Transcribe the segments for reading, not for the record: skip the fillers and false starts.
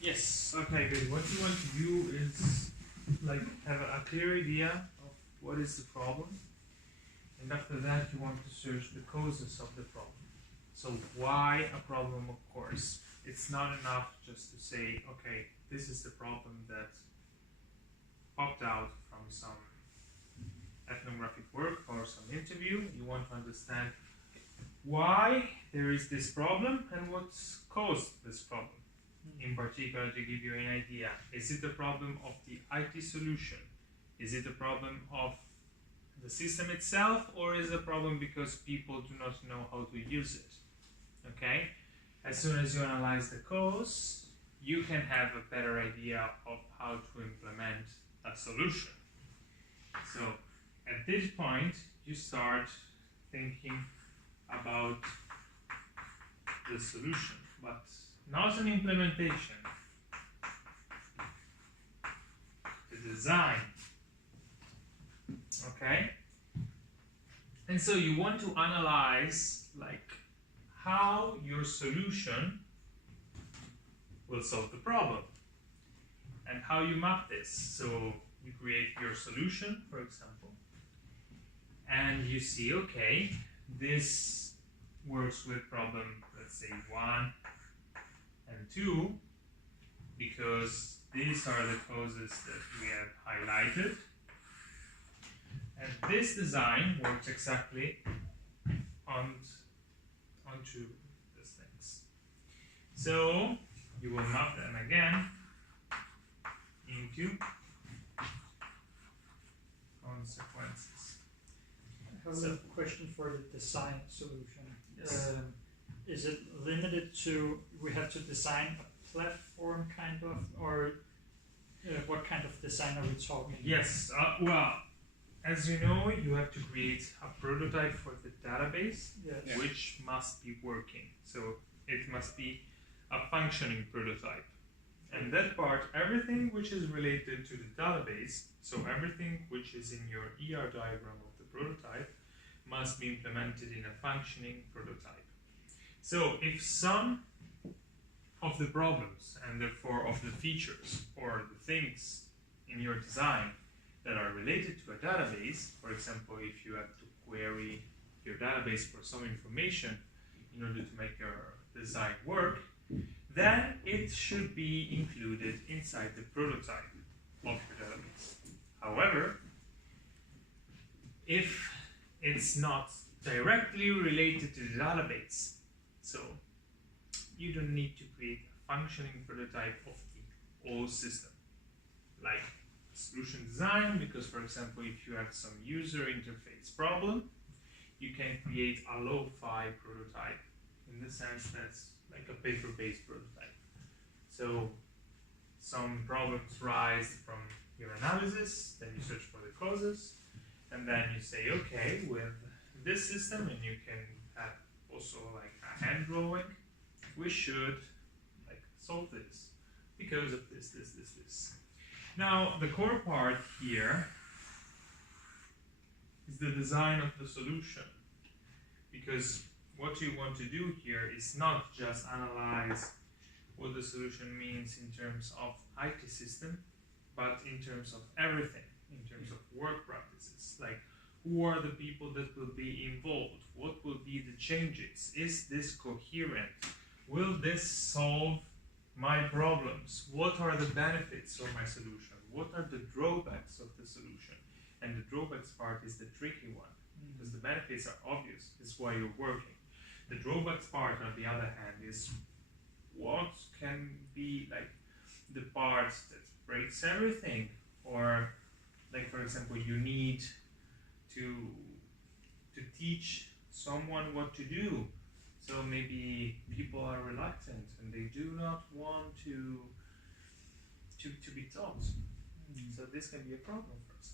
Yes, okay, good. What you want to do is like have a clear idea of what is the problem, and after that you want to search the causes of the problem. So why a problem occurs? It's not enough just to say, okay, this is the problem that popped out from some ethnographic work or some interview. You want to understand why there is this problem and what's caused this problem. In particular, to give you an idea, is it the problem of the IT solution? Is it a problem of the system itself, or is it a problem because people do not know how to use it? Okay? As soon as you analyze the cause, you can have a better idea of how to implement a solution. So, at this point, you start thinking about the solution, but not an implementation, the design. Okay? And so you want to analyze like how your solution will solve the problem and how you map this. So you create your solution, for example, and you see, okay, this works with problem, let's say 1 and 2, because these are the causes that we have highlighted. And this design works exactly onto these things. So you will map them again into consequences. I have a question for the design solution. Yes. Is it limited to we have to design a platform kind of, or what kind of design are we talking? Yes, well, as you know, you have to create a prototype for the database, Yes. which must be working. So it must be a functioning prototype. And that part, everything which is related to the database, so everything which is in your ER diagram of the prototype, must be implemented in a functioning prototype. So if some of the problems and therefore of the features or the things in your design that are related to a database, for example, if you have to query your database for some information in order to make your design work, then it should be included inside the prototype of your database. However, if it's not directly related to the database, so you don't need to create a functioning prototype of the whole system, like solution design, because for example, if you have some user interface problem, you can create a lo-fi prototype, in the sense that's like a paper-based prototype. So some problems rise from your analysis, then you search for the causes, and then you say, okay, with this system, and you can have also like a hand drawing, we should like solve this because of this. Now, the core part here is the design of the solution, because what you want to do here is not just analyze what the solution means in terms of IT system, but in terms of everything, in terms of work practices, like who are the people that will be involved, what will be the changes, is this coherent, will this solve my problems, what are the benefits of my solution, what are the drawbacks of the solution. And the drawbacks part is the tricky one, because the benefits are obvious, it's why you're working. The drawbacks part, on the other hand, is what can be like the part that breaks everything, or like for example, you need to teach someone what to do. So maybe people are reluctant and they do not want to be taught. So this can be a problem for us.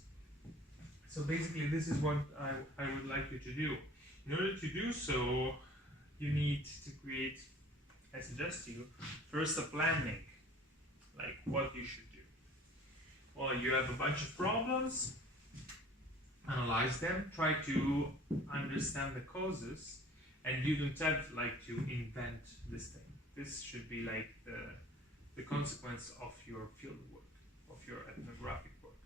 So basically, this is what I would like you to do. In order to do so, you need to create, I suggest you, first a planning, like what you should do. Well, you have a bunch of problems, analyze them, try to understand the causes, and you don't have like to invent this thing. This should be like the consequence of your field work, of your ethnographic work.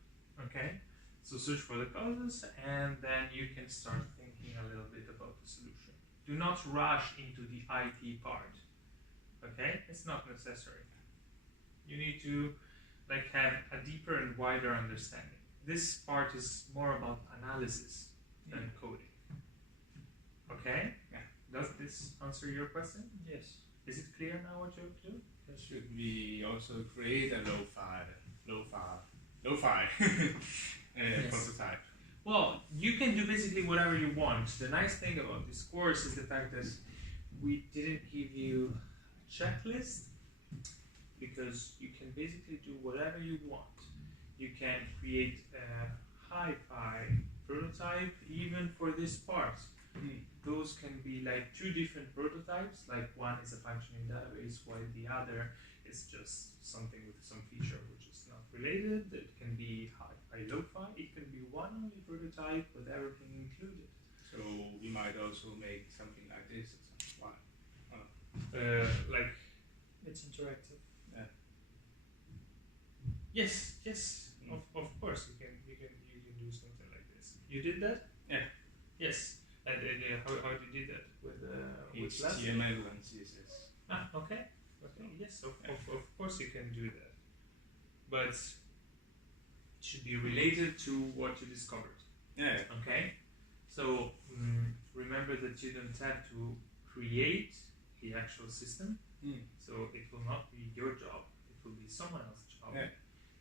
Okay? So search for the causes, and then you can start thinking a little bit about the solution. Do not rush into the IT part. Okay? It's not necessary. You need to have a deeper and wider understanding. This part is more about analysis than coding. Okay? Yeah. Does this answer your question? Yes. Is it clear now what you have to do? Should we also create a lo-fi prototype? Well, you can do basically whatever you want. The nice thing about this course is the fact that we didn't give you a checklist, because you can basically do whatever you want. You can create a hi-fi prototype even for this part. Those can be like two different prototypes, like one is a functioning database while the other is just something with some feature which is not related. It can be hi-fi, lo-fi. It can be one only prototype with everything included. So we might also make something like this or something. Why? Like It's interactive. yes, of course you can do something like this. You did that? Yeah. Yes. And how did you do that with Flash? HTML and CSS. Okay. Yes, of course you can do that, but it should be related to what you discovered. Yeah. Okay. So remember that you don't have to create the actual system. So it will not be your job. It will be someone else's job. Yeah.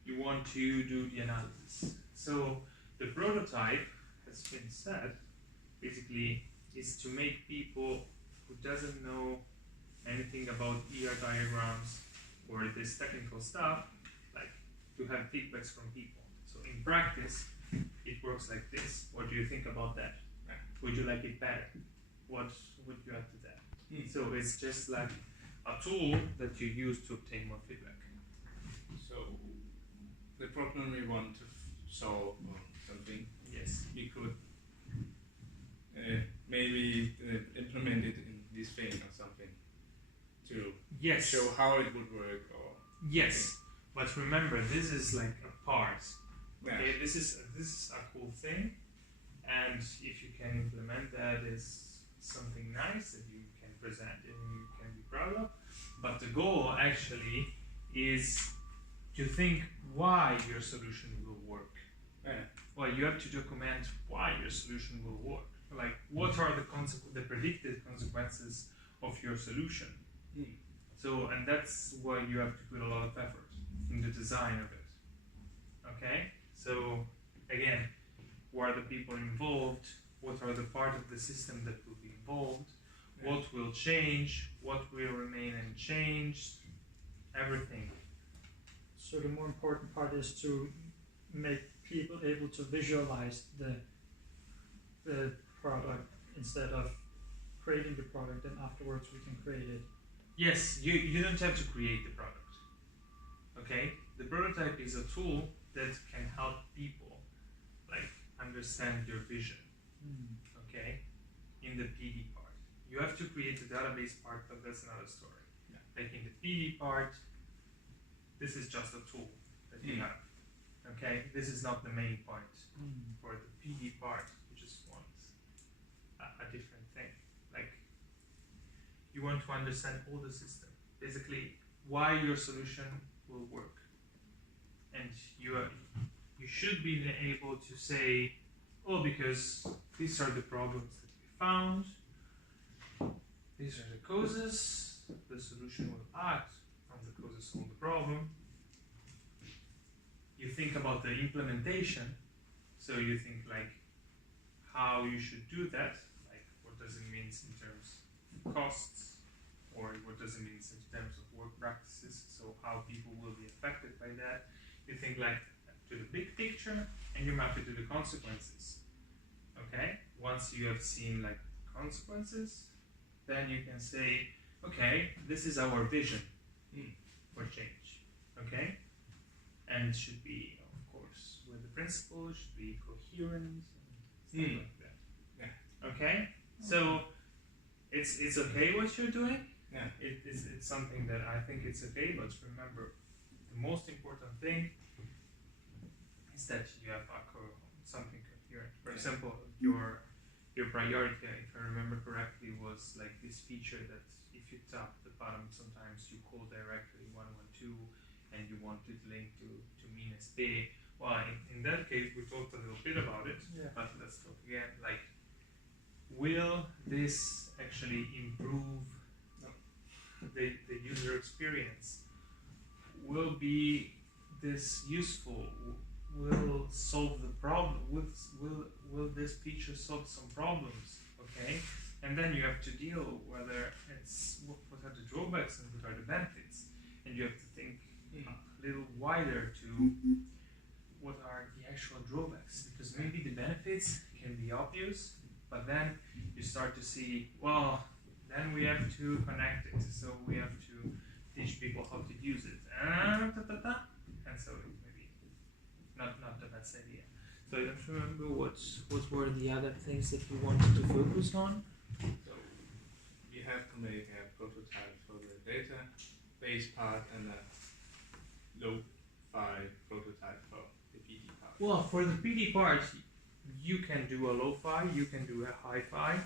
You want to do the analysis. So the prototype has been said, basically, is to make people who doesn't know anything about ER diagrams or this technical stuff, like to have feedbacks from people. So in practice, it works like this. What do you think about that? Yeah. Would you like it better? What would you add to that? So it's just like a tool that you use to obtain more feedback. So the problem we want to solve or something, Yes. we could maybe implement it in this thing or something to Yes. show how it would work. Or Yes. But remember, this is like a part. yeah. Okay, this is a cool thing, and if you can implement that, is something nice that you can present and you can be proud of. But the goal actually is to think why your solution will work. Yeah. Well, you have to document why your solution will work. Like, what are the predicted consequences of your solution? So, and that's why you have to put a lot of effort in the design of it. Okay? So, again, who are the people involved? What are the part of the system that will be involved? Yeah. What will change? What will remain unchanged? Everything. So the more important part is to make people able to visualize the product instead of creating the product and afterwards we can create it. Yes, you don't have to create the product. Okay? The prototype is a tool that can help people understand your vision. Okay? In the PD part. You have to create the database part, but that's another story. Yeah. Like in the PD part, this is just a tool that you have. Okay? This is not the main point. For the PD part, you just want a different thing. Like, you want to understand all the system. Basically, why your solution will work. And you should be able to say, oh, because these are the problems that we found, these are the causes, the solution will act on the causes of the problem. You think about the implementation, so you think like how you should do that, like what does it mean in terms of costs, or what does it mean in terms of work practices, so how people will be affected by that. You think like to the big picture and you map it to the consequences. Okay? Once you have seen like consequences, then you can say, okay, this is our vision for change. Okay? And it should be, of course, with the principles, should be coherent and stuff like that. Yeah. Okay? So it's okay what you're doing, It's something that I think it's okay, but remember, the most important thing is that you have something coherent. For example, your priority, if I remember correctly, was like this feature that if you tap the button, sometimes you call directly 112 and you want it linked to minus p. Well, in that case, we talked a little bit about it, but let's talk again. Like, will this actually improve the user experience? Will be this useful? Will solve the problem? Will this feature solve some problems? Okay, and then you have to deal whether it's what are the drawbacks and what are the benefits, and you have to think a little wider to what are the actual drawbacks, because maybe the benefits can be obvious, but then you start to see, well, then we have to connect it, so we have to teach people how to use it, and so it maybe not the best idea. So I don't remember what were the other things that you wanted to focus on. So you have to make a prototype for the database part and a low-fi prototype for the PD part. Well, for the PD part, you can do a lo-fi, you can do a hi-fi.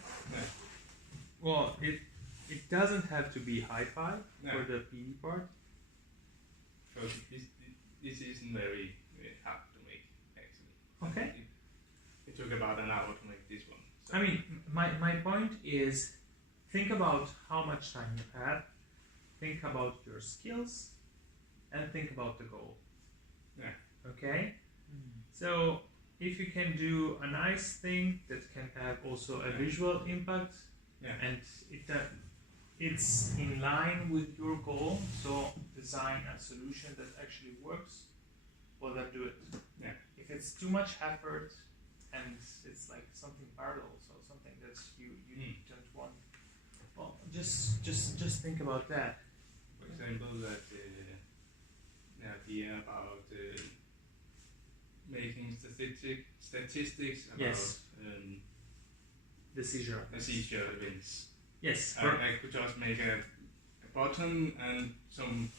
Well, it doesn't have to be hi-fi for the PD part. So this isn't very hard to make, actually. Okay. It took about an hour to make this one. So I mean, my point is, think about how much time you have, think about your skills, and think about the goal. Okay? So, if you can do a nice thing that can have also a visual impact, and it's in line with your goal, so design a solution that actually works, well then do it. If it's too much effort and it's like something parallel, so something that you don't want, well, just think about that. For example, that the idea about making statistics about the seizure events. Yes. I could just make a button and some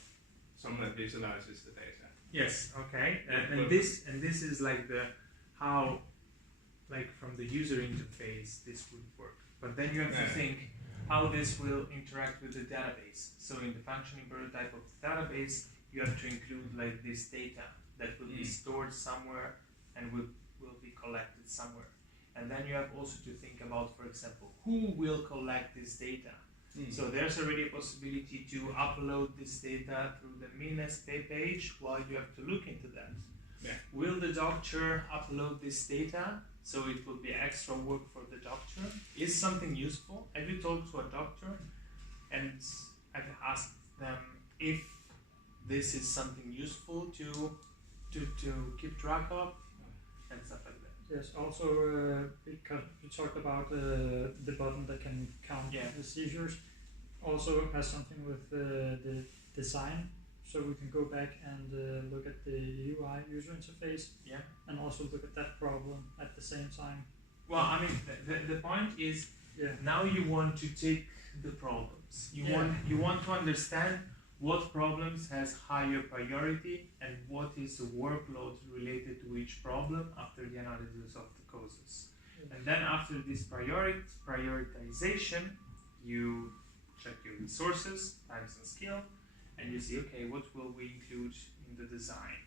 that visualizes the data. Yes. Okay. And this is like the how, like from the user interface, this would work. But then you have to think how this will interact with the database. So in the functioning prototype of the database, you have to include like this data that will be stored somewhere and will be collected somewhere. And then you have also to think about, for example, who will collect this data. So there's already a possibility to upload this data through the MinSP page. While you have to look into that. Will the doctor upload this data? So it will be extra work for the doctor. Is something useful? Have you talked to a doctor and have asked them if this is something useful to keep track of and stuff like that? Yes, also because we talked about the button that can count the seizures, also has something with the design, so we can go back and look at the UI user interface, and also look at that problem at the same time. Well, I mean, the point is, now you want to take the problems. You want to understand what problems has higher priority and what is the workload related to each problem after the analysis of the causes. And then after this prioritization, you check your resources, times and skill, and you see, okay, what will we include in the design?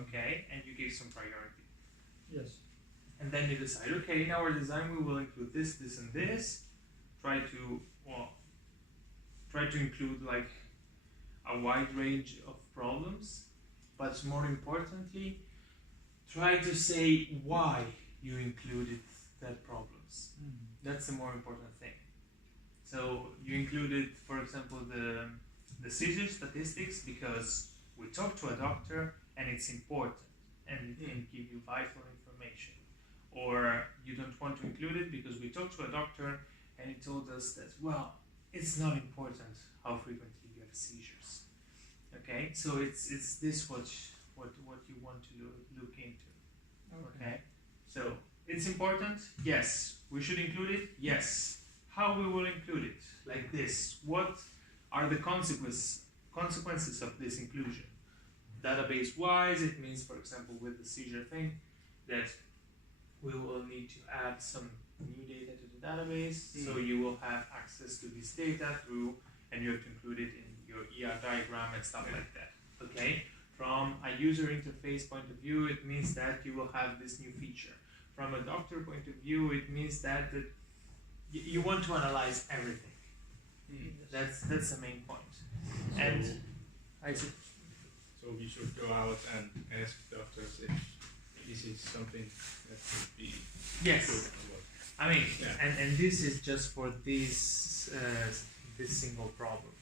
Okay, and you give some priority. Yes. And then you decide, okay, in our design we will include this, this, and this. Try to include like a wide range of problems, but more importantly, try to say why you included that problems. That's the more important thing. So you included, for example, the seizure statistics because we talked to a doctor and it's important and it can give you vital information. Or you don't want to include it because we talked to a doctor and he told us that, well, it's not important how frequently you have seizures. Okay, so it's this what you want to look into. Okay, so it's important. Yes, we should include it. Yes, how we will include it? Like this. What are the consequences of this inclusion. Database-wise, it means, for example, with the seizure thing, that we will need to add some new data to the database, so you will have access to this data through, and you have to include it in your ER diagram and stuff like that. Okay? From a user interface point of view, it means that you will have this new feature. From a doctor point of view, it means that you want to analyze everything. That's the main point. And I see. So we should go out and ask doctors if this is something that could be Yes. good or what. I mean, Yeah. and this is just for this single problem.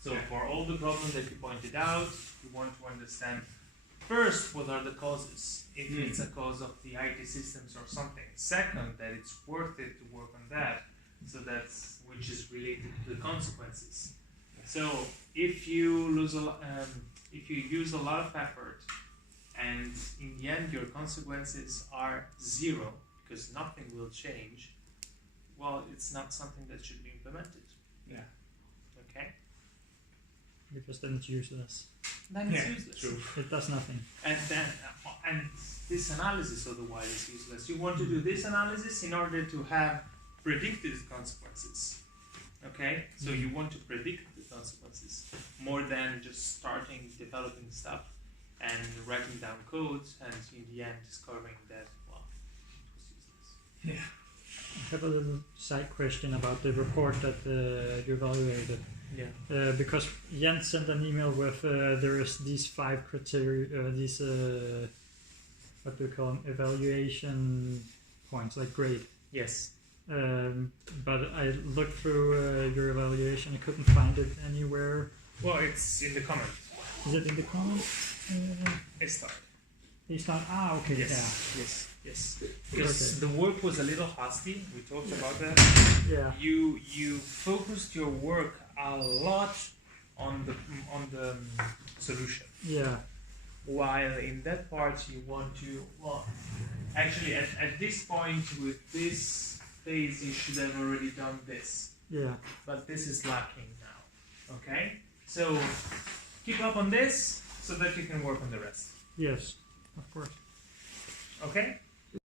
So Yeah. for all the problems that you pointed out, you want to understand first what are the causes, if it's a cause of the IT systems or something. Second, that it's worth it to work on that, so that's which is related to the consequences. So if you lose if you use a lot of effort, and in the end your consequences are zero because nothing will change, well, it's not something that should be implemented. Yeah. Okay? Because then it's useless. Then it's useless. True. It does nothing. And then and this analysis otherwise is useless. You want to do this analysis in order to have predicted consequences. Okay? So you want to predict the consequences more than just starting developing stuff and writing down codes and in the end discovering that, well, it was useless. Yeah. I have a little side question about the report that you evaluated. Yeah. Because Jens sent an email with there is these 5 criteria, these what do you call them, evaluation points, like grade. Yes. But I looked through your evaluation, I couldn't find it anywhere. Well, it's in the comment. Is it in the comments? It's not. It's not. Ah, okay. Yes. Yes. Because Okay. the work was a little hasty. We talked about that. Yeah. You focused your work a lot on the solution, Yeah. while in that part you want to, well, actually at this point with this phase you should have already done this, Yeah. but this is lacking now. Okay, so keep up on this so that you can work on the rest. Yes. Of course. Okay.